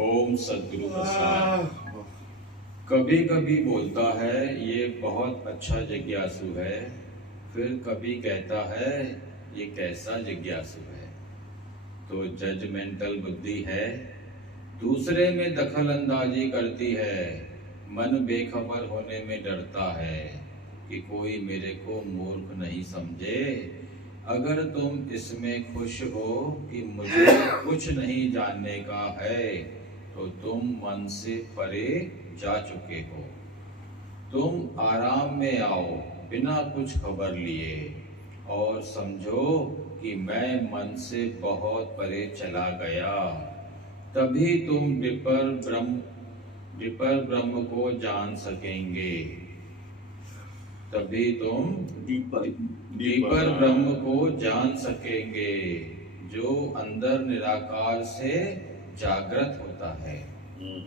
ओम सद्गुरु प्रसाद। कभी कभी बोलता है ये बहुत अच्छा जिज्ञासु है, फिर कभी कहता है ये कैसा जिज्ञासु है। तो जजमेंटल बुद्धि है, दूसरे में दखल अंदाजी करती है। मन बेखबर होने में डरता है कि कोई मेरे को मूर्ख नहीं समझे। अगर तुम इसमें खुश हो कि मुझे कुछ नहीं जानने का है, तो तुम मन से परे जा चुके हो। तुम आराम में आओ बिना कुछ खबर लिए, और समझो कि मैं मन से बहुत परे चला गया। तभी तुम डिपर ब्रह्म को जान सकेंगे। तभी तुम डीपर ब्रह्म को जान सकेंगे, जो अंदर निराकार से जागृत होता है।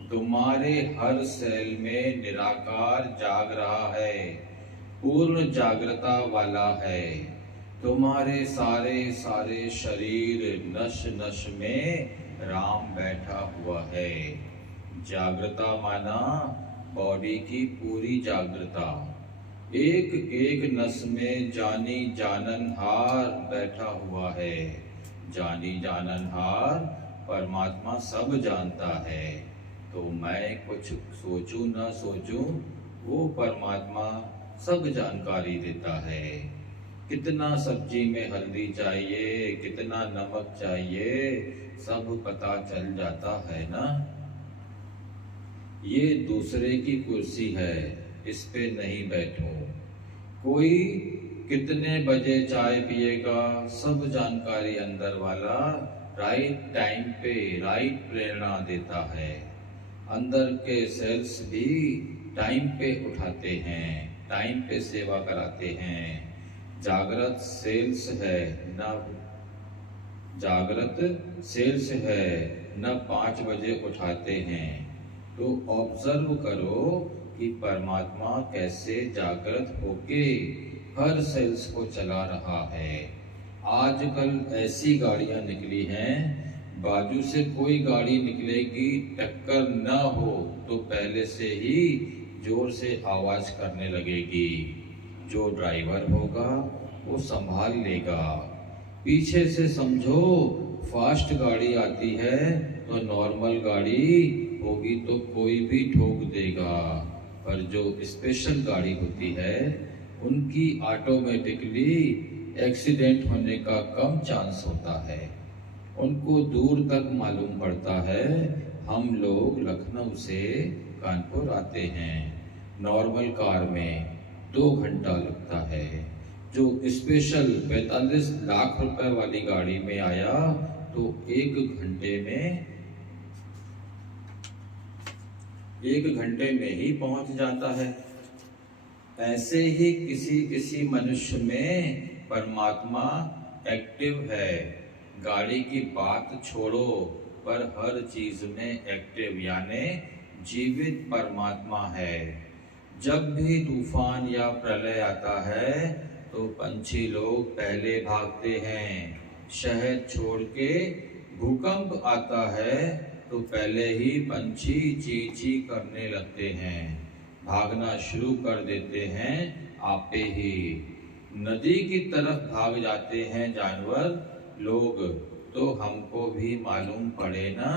तुम्हारे हर सेल में निराकार जाग रहा है, पूर्ण जागृता वाला है। तुम्हारे सारे सारे शरीर नश नश में राम बैठा हुआ है। जागृता माना बॉडी की पूरी जागृता। एक एक नस में जानी जाननहार बैठा हुआ है। जानी जाननहार परमात्मा सब जानता है। तो मैं कुछ सोचूं न सोचूं, वो परमात्मा सब जानकारी देता है। कितना सब्जी में हल्दी चाहिए, कितना नमक चाहिए, सब पता चल जाता है ना। ये दूसरे की कुर्सी है, इस पे नहीं बैठो। कोई कितने बजे चाय पिएगा, सब जानकारी अंदर वाला राइट टाइम पे राइट प्रेरणा देता है। अंदर के सेल्स भी टाइम पे उठाते हैं, टाइम पे सेवा कराते हैं। जागृत सेल्स है न 5 बजे उठाते हैं। तो ऑब्जर्व करो कि परमात्मा कैसे जागृत होके हर सेल्स को चला रहा है। आजकल ऐसी गाड़ियां निकली हैं, बाजू से कोई गाड़ी निकलेगी, टक्कर न हो तो पहले से ही जोर से आवाज करने लगेगी। जो ड्राइवर होगा वो संभाल लेगा। पीछे से समझो फास्ट गाड़ी आती है, तो नॉर्मल गाड़ी होगी तो कोई भी ठोक देगा। पर जो स्पेशल गाड़ी होती है, उनकी ऑटोमेटिकली एक्सीडेंट होने का कम चांस होता है। उनको दूर तक मालूम पड़ता है। हम लोग लखनऊ से कानपुर आते हैं, नॉर्मल कार में 2 घंटा लगता है। जो स्पेशल 45 लाख रुपए वाली गाड़ी में आया तो 1 घंटे में ही पहुंच जाता है। ऐसे ही किसी किसी मनुष्य में परमात्मा एक्टिव है। गाड़ी की बात छोड़ो, पर हर चीज में एक्टिव यानी जीवित परमात्मा है। जब भी तूफान या प्रलय आता है तो पंछी लोग पहले भागते हैं। शहद छोड़ के भूकंप आता है तो पहले ही पंछी ची ची करने लगते हैं, भागना शुरू कर देते हैं आपे ही। नदी की तरफ भाग जाते हैं जानवर लोग, तो हमको भी मालूम पड़े ना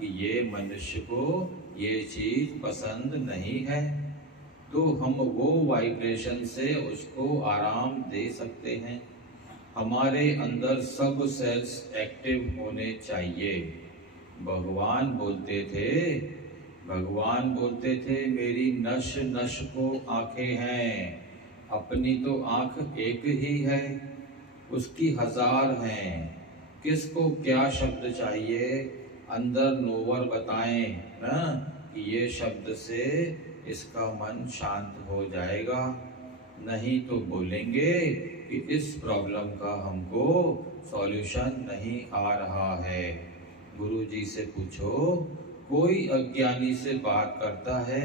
कि ये मनुष्य को ये चीज पसंद नहीं है, तो हम वो वाइब्रेशन से उसको आराम दे सकते हैं। हमारे अंदर सब सेल्स एक्टिव होने चाहिए। भगवान बोलते थे मेरी नश नश को आंखें हैं। अपनी तो आंख एक ही है, उसकी 1000 हैं। किसको क्या शब्द चाहिए, अंदर नोवर बताएं ना कि ये शब्द से इसका मन शांत हो जाएगा। नहीं तो बोलेंगे कि इस प्रॉब्लम का हमको सॉल्यूशन नहीं आ रहा है। गुरुजी से पूछो, कोई अज्ञानी से बात करता है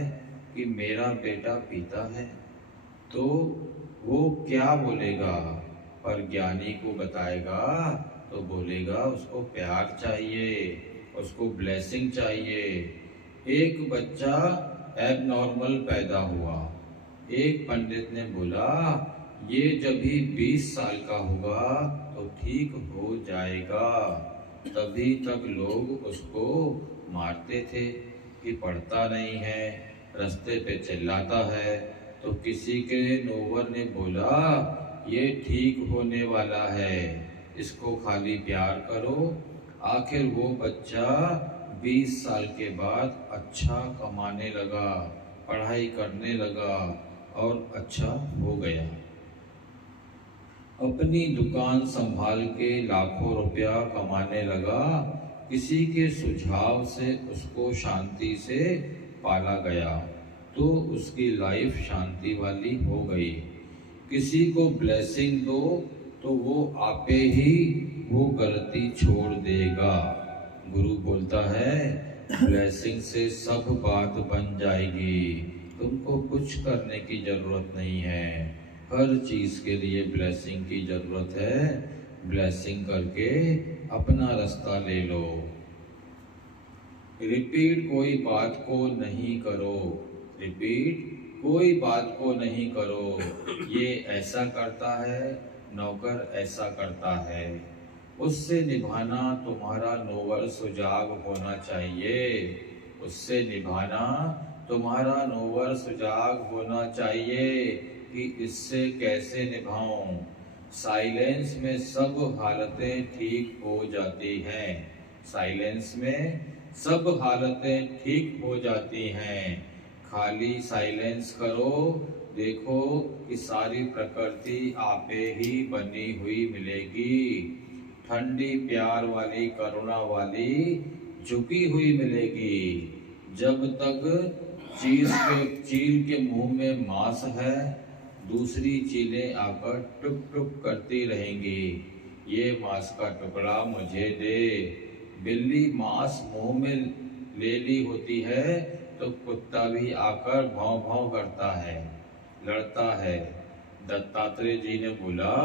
कि मेरा बेटा पीता है, तो वो क्या बोलेगा? पर ज्ञानी को बताएगा तो बोलेगा उसको प्यार चाहिए, उसको ब्लेसिंग चाहिए। एक बच्चा एबनॉर्मल पैदा हुआ। एक पंडित ने बोला ये जब भी 20 साल का होगा तो ठीक हो जाएगा। तभी तक लोग उसको मारते थे कि पढ़ता नहीं है, रास्ते पे चिल्लाता है। तो किसी के नौवर ने बोला ये ठीक होने वाला है, इसको खाली प्यार करो। आखिर वो बच्चा 20 साल के बाद अच्छा कमाने लगा, पढ़ाई करने लगा और अच्छा हो गया। अपनी दुकान संभाल के लाखों रुपया कमाने लगा। किसी के सुझाव से उसको शांति से पाला गया तो उसकी लाइफ शांति वाली हो गई। किसी को ब्लेसिंग दो तो वो आपे ही वो गलती छोड़ देगा। गुरु बोलता है ब्लेसिंग से सब बात बन जाएगी, तुमको कुछ करने की जरूरत नहीं है। हर चीज के लिए ब्लेसिंग की जरूरत है। ब्लेसिंग करके अपना रास्ता ले लो। रिपीट कोई बात को नहीं करो। रिपीट कोई बात को नहीं करो। ये ऐसा करता है, नौकर ऐसा करता है। उससे निभाना तुम्हारा नोबल सुजाग होना चाहिए। उससे निभाना तुम्हारा नोबल सुजाग होना चाहिए कि इससे कैसे निभाऊं। साइलेंस में सब हालतें ठीक हो जाती हैं। साइलेंस में सब हालतें ठीक हो जाती हैं। खाली साइलेंस करो, देखो कि सारी प्रकृति आपे ही बनी हुई मिलेगी। ठंडी प्यार वाली, करुणा वाली, झुकी हुई मिलेगी। जब तक चील के मुंह में मांस है, दूसरी चीलें आकर टुक टुक करती रहेंगी, ये मांस का टुकड़ा मुझे दे। बिल्ली मांस मुंह में ले ली होती है तो कुत्ता भी आकर भौं भौं करता है, लड़ता है। दत्तात्रेय जी ने बोला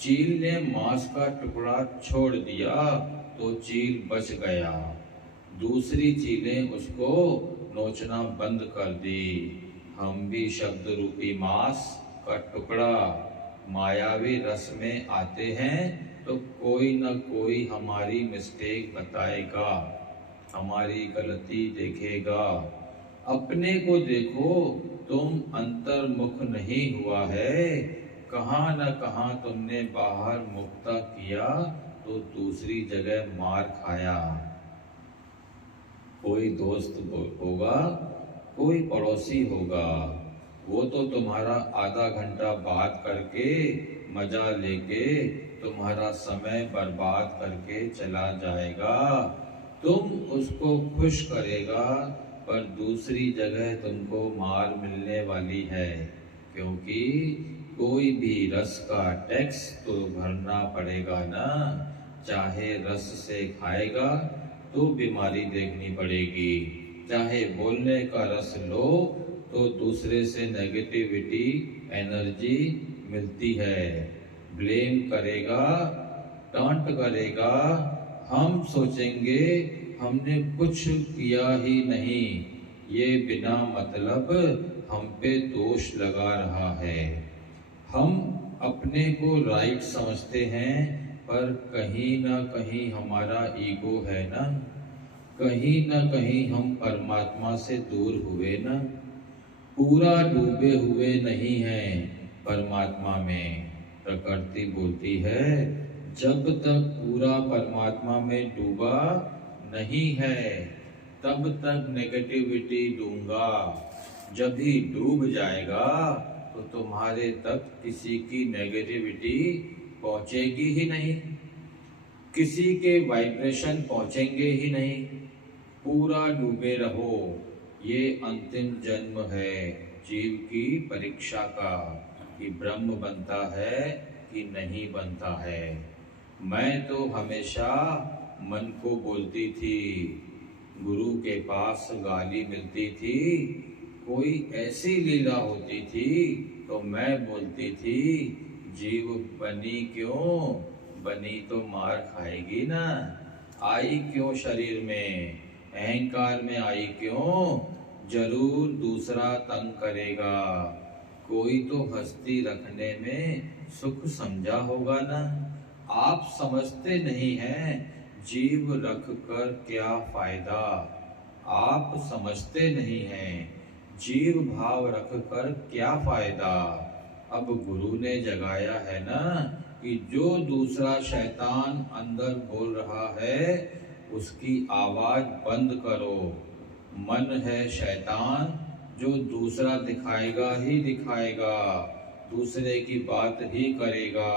चील ने मांस का टुकड़ा छोड़ दिया तो चील बच गया। दूसरी चीलें उसको नोचना बंद कर दी। हम भी शब्द रूपी मांस का टुकड़ा मायावी रस में आते हैं तो कोई न कोई हमारी मिस्टेक बताएगा, हमारी गलती देखेगा। अपने को देखो, तुम अंतर्मुख नहीं हुआ है। कहाँ न कहाँ तुमने बाहर मुक्ता किया तो दूसरी जगह मार खाया। कोई दोस्त होगा, कोई पड़ोसी होगा, वो तो तुम्हारा आधा घंटा बात करके मजा लेके तुम्हारा समय बर्बाद करके चला जाएगा। तुम उसको खुश करेगा पर दूसरी जगह तुमको मार मिलने वाली है, क्योंकि कोई भी रस का टैक्स तो भरना पड़ेगा ना। चाहे रस से खाएगा तो बीमारी देखनी पड़ेगी, चाहे बोलने का रस लो तो दूसरे से नेगेटिविटी एनर्जी मिलती है। ब्लेम करेगा, टांट करेगा, हम सोचेंगे हमने कुछ किया ही नहीं, ये बिना मतलब हम पे दोष लगा रहा है। हम अपने को राइट समझते हैं पर कहीं ना कहीं हमारा ईगो है ना, कहीं ना कहीं हम परमात्मा से दूर हुए ना, पूरा डूबे हुए नहीं हैं परमात्मा में। प्रकृति बोलती है जब तक पूरा परमात्मा में डूबा नहीं है तब तक नेगेटिविटी दूंगा। जब ही डूब जाएगा तो तुम्हारे तक किसी की नेगेटिविटी पहुंचेगी ही नहीं, किसी के वाइब्रेशन पहुंचेंगे ही नहीं। पूरा डूबे रहो, ये अंतिम जन्म है जीव की परीक्षा का, कि ब्रह्म बनता है कि नहीं बनता है। मैं तो हमेशा मन को बोलती थी, गुरु के पास गाली मिलती थी, कोई ऐसी लीला होती थी तो मैं बोलती थी जीव बनी क्यों, बनी तो मार खाएगी ना। आई क्यों शरीर में, अहंकार में आई क्यों, जरूर दूसरा तंग करेगा। कोई तो हस्ती रखने में सुख समझा होगा ना। आप समझते नहीं हैं जीव रख कर क्या फायदा। आप समझते नहीं हैं जीव भाव रख कर क्या फायदा। अब गुरु ने जगाया है ना कि जो दूसरा शैतान अंदर बोल रहा है उसकी आवाज बंद करो। मन है शैतान जो दूसरा दिखाएगा ही दिखाएगा, दूसरे की बात ही करेगा,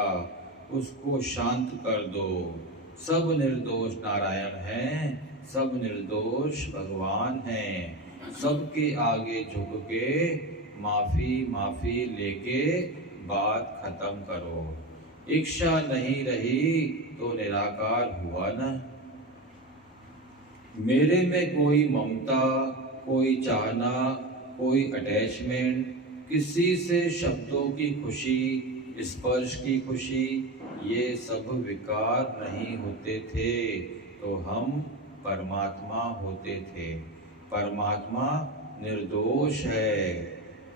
उसको शांत कर दो। सब निर्दोष नारायण हैं, सब निर्दोष भगवान हैं। सबके आगे झुक के माफी माफी लेके बात खत्म करो। इच्छा नहीं रही तो निराकार हुआ ना। मेरे में कोई ममता, कोई चाहना, कोई अटैचमेंट, किसी से शब्दों की खुशी, स्पर्श की खुशी, ये सब विकार नहीं होते थे तो हम परमात्मा होते थे। परमात्मा निर्दोष है।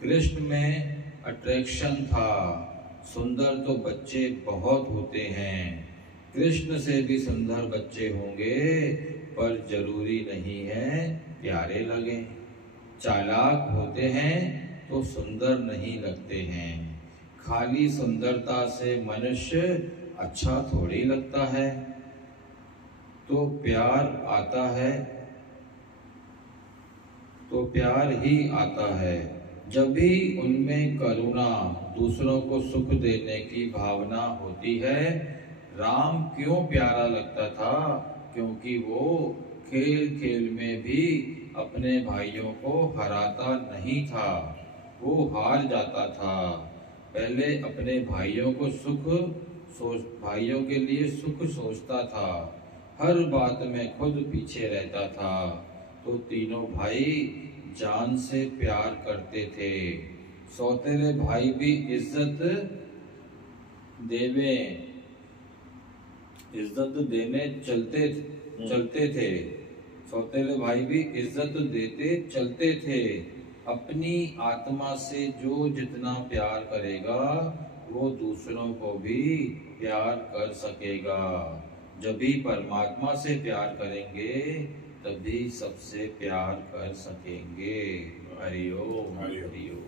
कृष्ण में अट्रैक्शन था। सुंदर तो बच्चे बहुत होते हैं, कृष्ण से भी सुंदर बच्चे होंगे, पर जरूरी नहीं है प्यारे लगे। चालाक होते हैं तो सुंदर नहीं लगते हैं। खाली सुंदरता से मनुष्य अच्छा थोड़ी लगता है। तो प्यार आता है, तो प्यार ही आता है जब भी उनमें करुणा, दूसरों को सुख देने की भावना होती है। राम क्यों प्यारा लगता था? क्योंकि वो खेल खेल में भी अपने भाइयों को हराता नहीं था, वो हार जाता था। पहले अपने भाइयों को भाइयों के लिए सुख सोचता था, हर बात में खुद पीछे रहता था। तो तीनों भाई जान से प्यार करते थे। सौतेले भाई भी इज्जत देने चलते थे। सौतेले भाई भी इज्जत देते चलते थे। अपनी आत्मा से जो जितना प्यार करेगा वो दूसरों को भी प्यार कर सकेगा। जब भी परमात्मा से प्यार करेंगे तभी सबसे प्यार कर सकेंगे। हरिओम हरिओम।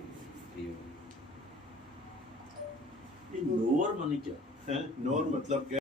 नोर माने क्या है? नोर मतलब क्या?